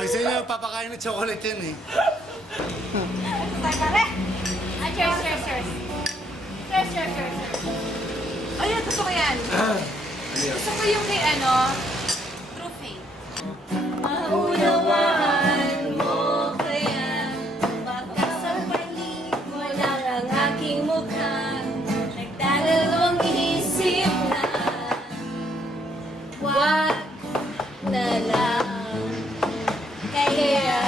Sabi sa inyo, papakain ng chocolate yan eh. Tayo pare. Cheers, cheers, cheers. Cheers, cheers, cheers. Ayun, gusto ko yan. Gusto ko yung kay True Faith. Maunawaan mo kaya baka sa palig mo lang ang aking mukha. Nagdalawang isip na wag na lang. Kaya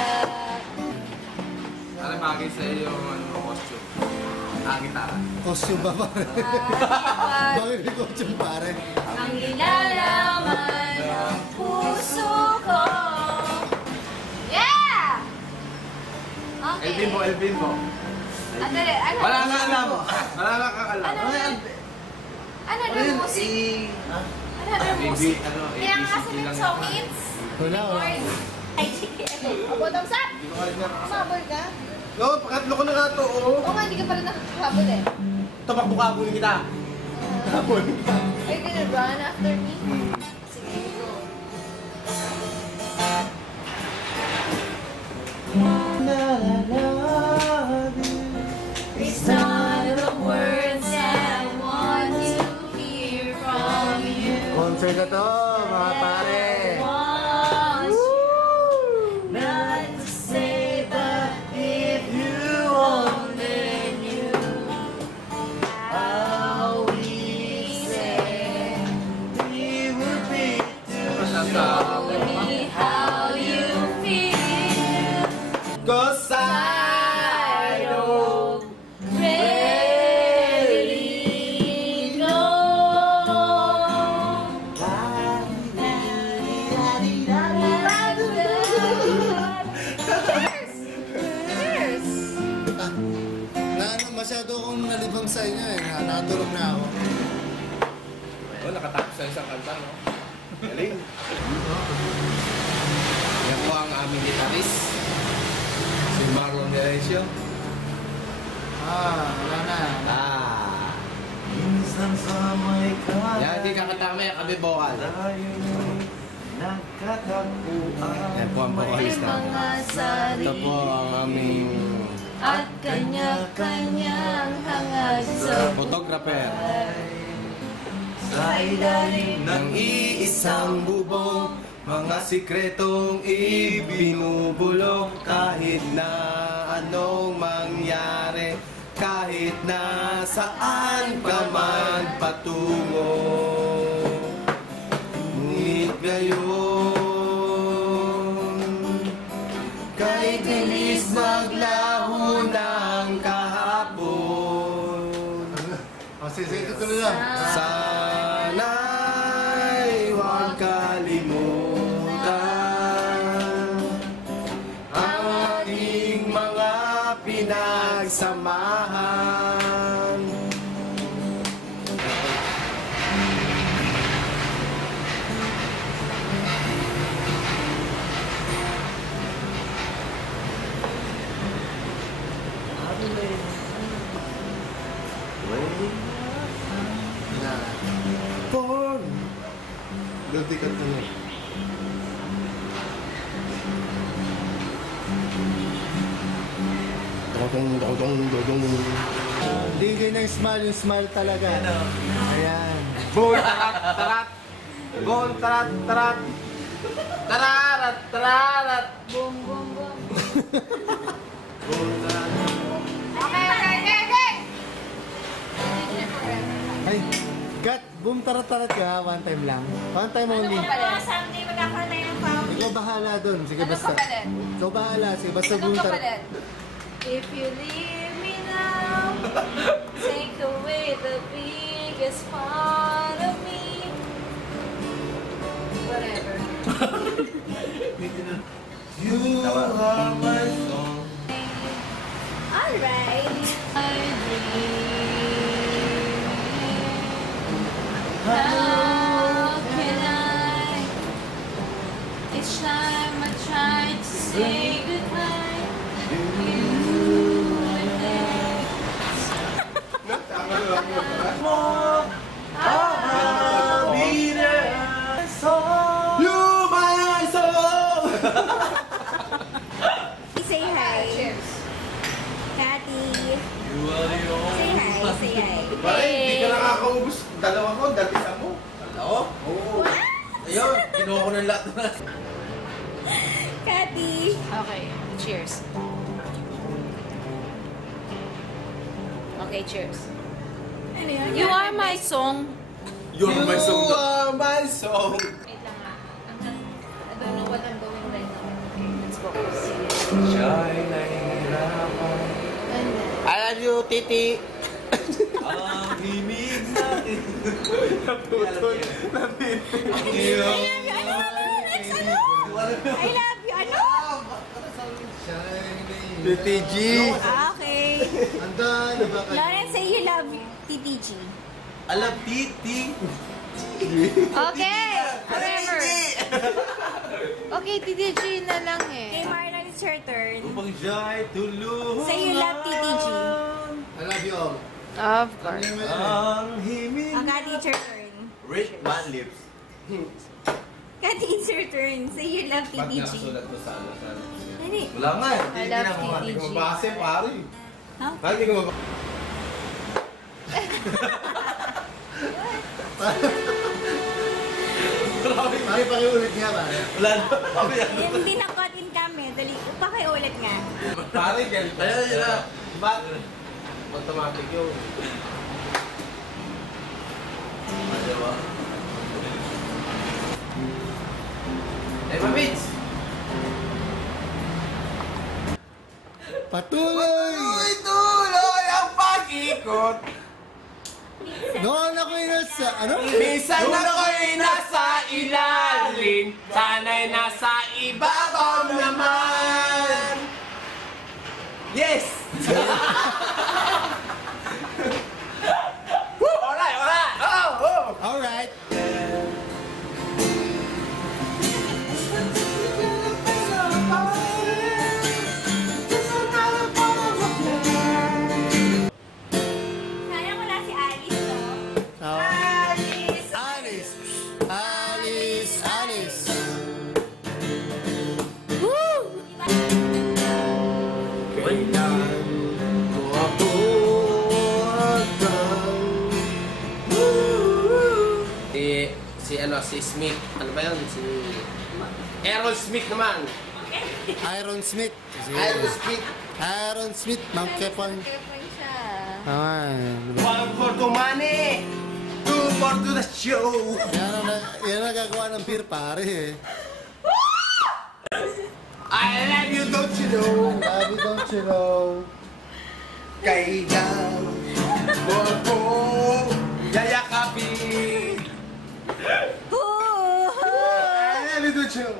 Ano bagay sa iyo yung costume? Gitara. Costume ba pare? Bakit may costume pare? ang nilalaman ng puso ko. Yeah! Okay. Elvin po. Andali, ano? Wala nga alam. Wala nga kang alam. Another music? Another music? Kaya nga kasi ng song hits. Wala. Ay, sige. Bottoms up! Sabol ka? No, pakatlo ko na nga to. Oo nga, hindi ka pala nakakabol eh. Tumakbo-kabulin kita. Habol. Are you gonna run after me? Sige, go. These are the words I want to hear from you. Concert na to, mga pare. Want you not to say, but if you only knew how easy we would be to show me how you feel. Cause I don't really know. Cheers! Masyado akong nalibang sa inyo eh. Nakatulog na ako. Oh, nakatapos sa isang kanta, no? Galing. Yan po ang aming gitarist. Si Marlon Derecio. Wala na. Yan, hindi kakatama yung kami vocal. Yan po ang vocalist May namin. mga Ito po ang aming at kanya-kanyang hangad sa photographer. sa ilalim Ng iisang bubong, mga sikretong ibinubulong. Kahit na anong mangyari, kahit na saan ka man patungo. Ngunit ngayon, kahit bilis maglaho ng kahapon, Sige, tuloy lang. sana'y huwag kalimutan ang ating mga pinagsamahan. Porn! Guilty ka to. Hindi kayo ng smile, yung smile talaga. Ayan. Bon, tarat, tarat. Bon, tarat, tarat. Tararat, tararat. boom, boom, boom. Bon, tarat. Okay, okay, okay, okay! Ay, cut! Boom, tarat-tarat ka. One time lang. One time only. Someday magkakaroon na yung pang... Ikaw bahala dun. Sige, Ano basta. kapalit? Ikaw bahala. Sige, basta boom, Anong tarat. kapalit? If you leave me now, take away the biggest part of me. Whatever. You are my song. Alright. I dream. How can I? Each time I try to say goodbye, you were there. I'll be there. You my song. Pare, hindi ka nakakaubos. Dalawa ko, dalisa mo. Dalawa? Oo. Ayun, kinuha ko ng lahat na. Cathy. Okay, cheers. Okay, cheers. Ano yun? You are my song. You're my song. You are my song. Wait lang nga. I don't know what I'm doing right now. Okay, let's go. Siya'y nahihirapan. I love you, Titi. Ang himig natin. Naputol. I love you. Ano? Titi G. Okay. Anda, di ba kayo? Lawrence, say you love Titi G. I love Titi. Okay. Forever. Okay, Titi G na lang Kay eh. Marlon, it's your turn. Upang siya'y tulungan. Say you love Titi G. I love you all. Of course. Ang himig. Agad, it's your turn. Rick Van Lips. Kati, it's your turn. Say you love Ba't Titi G. nakasulat mo sa ano? Hindi. Wala nga eh. I love Hindi Titi ko G. mabase, pare. Ha? Bakit hindi ko mabase? Pare, pakiulit nga, pare. Wala na. Hindi na-cut-in kami. Dali, pakiulit nga. Pare, ganito. Ayun, yun na. Ba't? Automatic yun. Diba? Eh, Mamids! Patuloy! Tuloy ang pag-ikot. Noon ako'y nasa, ano? Minsan ako'y nasa ilalim, sana'y nasa ibabaw naman. Yes! Woo! Alright, alright! Oh, oh! Alright. Sayang wala si Alice, no? Alice! Alice! Alice! Woo! Kailan mo ako si Smith, ano ba yun? Si Aaron Smith naman. Iron Smith. Aaron Smith. Iron Smith, Ma'am Kepon. Kepon siya. One for the money, two for the show. Yan ang nagagawa ng beer, pare eh. I love you, don't you know? Love you, don't you know? Kailan mo ako yayakapin? Woo! I love you, don't you know?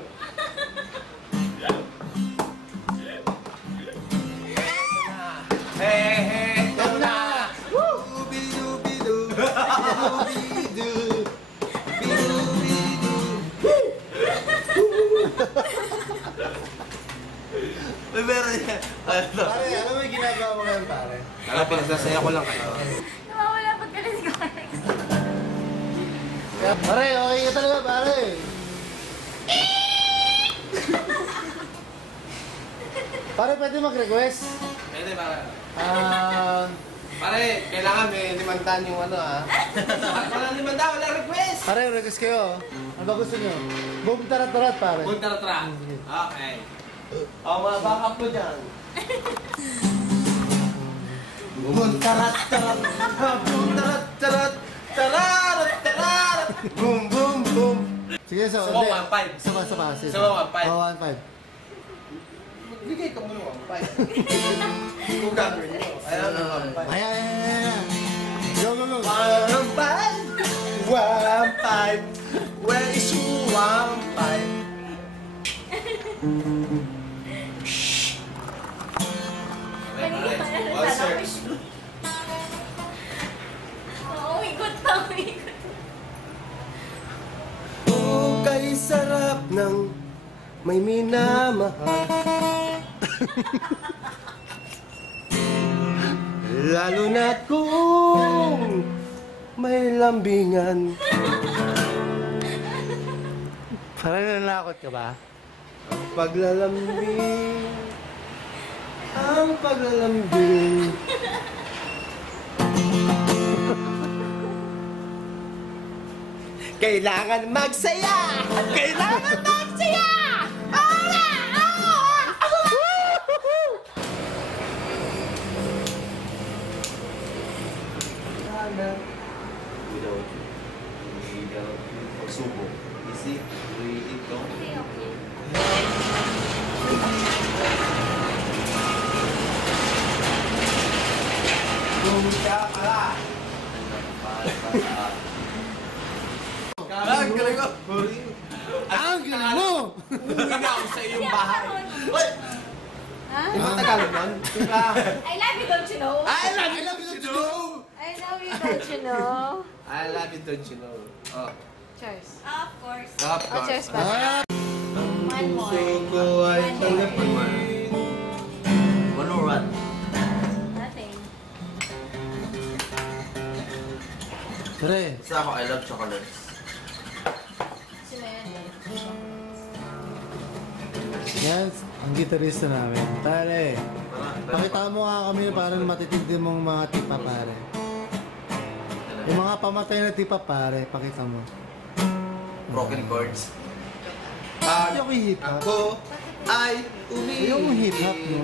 Hey, hey, ito na! Dubi-dubi-du, dubi-du, dubi-du-bi-du. May meron yan. Ano? Pare, alam mo yung ginagawa mo ngayon, pare? Alam, pinagsasaya ko lang kayo. Nawawala pag ka na si Corex. Pare, okay ka talaga, pare. Pare, pwede mag-request? Pwede ba? Pare, kailangan may limantan yung ano ah. Walang limantan, walang request! request kayo. Ano ba gusto nyo? Boom tarat-tarat, pare. Punta tra. Okay. O, mga backup ko dyan. Bum tarat tarat, bum tarat tarat, tararat tararat, bum bum bum. Sige, so. So, 1.5. Sapa, sapa. Sige. So, 1.5. Oh, 1.5. Bigay ka muna 1.5. Kung gagawin nyo. Ayaw na 1.5. Ayan. Go, go, go. 1.5. 1.5. Where is your 1.5? Umikot na, umikot. Oh, kay sarap ng may minamahal. Lalo na kung may lambingan. Parang nanakot ka ba? Ang paglalambing, ang paglalambing. Kailangan magsaya! Kailangan magsaya! Without you. Without you. Pagsubok. Easy. Ito. Okay, okay. Pumunta ka pala. Ang galing ko. Ang galing mo! Uwi na ako sa iyong bahay. Uy! Ha? Di ba Tagalog nun? Diba? I love you, don't you know? I love you, don't you know? I know you, don't you know? I love you, don't you know? Oh. Cheers. Of course. Of Oh, cheers ba? Ah, One more. Puso ko ay tanggapin. One more what? Nothing. Pre, Isa ako, I love chocolates. Sino yan? yan, ang gitarista namin. Pare, pakita mo nga kami na parang matitindi mong mga tipa, pare. Yung mga pamatay na tipa, pare, pakita mo. Broken chords. Yung hip hop. Ako ay Yung hip hop, no?